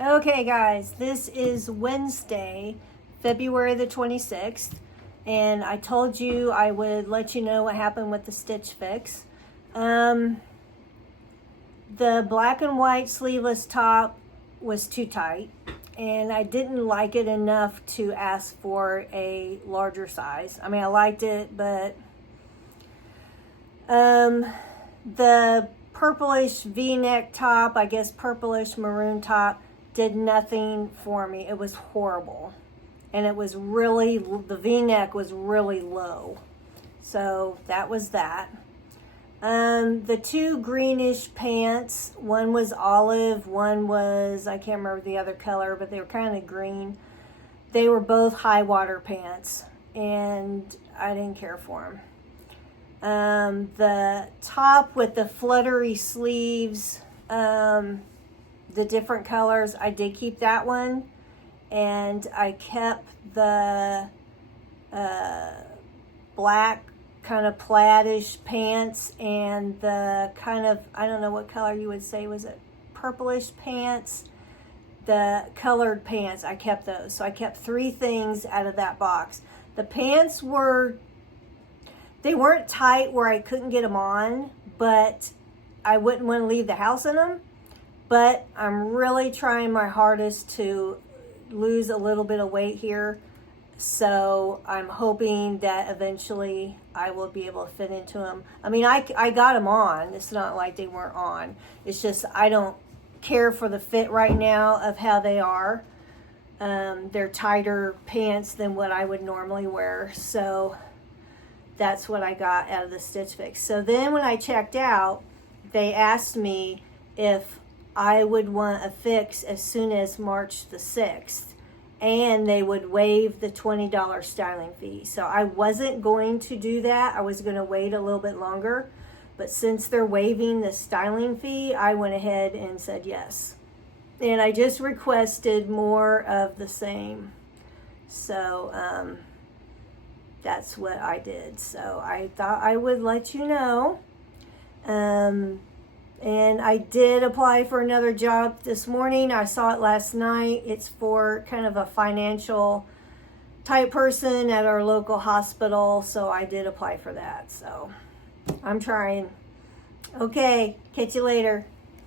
Okay, guys, this is Wednesday, February the 26th, and I told you I would let you know what happened with the Stitch Fix. The black and white sleeveless top was too tight, and I didn't like it enough to ask for a larger size. I mean, I liked it, but the purplish V-neck top, I guess purplish maroon top, did nothing for me. It was horrible. And it was really, the V-neck was really low. So that was that. The two greenish pants, one was olive, one was, I can't remember the other color, but they were kind of green. They were both high water pants, and I didn't care for them. The top with the fluttery sleeves, the different colors, I did keep that one, and I kept the black kind of plaidish pants and the kind of, I don't know what color you would say, was it purplish pants, the colored pants, I kept those. So I kept three things out of that box. The pants they weren't tight where I couldn't get them on, but I wouldn't want to leave the house in them. But I'm really trying my hardest to lose a little bit of weight here. So I'm hoping that eventually I will be able to fit into them. I mean, I got them on. It's not like they weren't on. It's just I don't care for the fit right now of how they are. They're tighter pants than what I would normally wear. So that's what I got out of the Stitch Fix. So then when I checked out, they asked me if I would want a fix as soon as March the 6th, and they would waive the $20 styling fee. So I wasn't going to do that. I was going to wait a little bit longer, but since they're waiving the styling fee, I went ahead and said yes. And I just requested more of the same. So that's what I did. So I thought I would let you know. And I did apply for another job this morning. I saw it last night. It's for kind of a financial type person at our local hospital. So I did apply for that. So I'm trying. Okay, catch you later.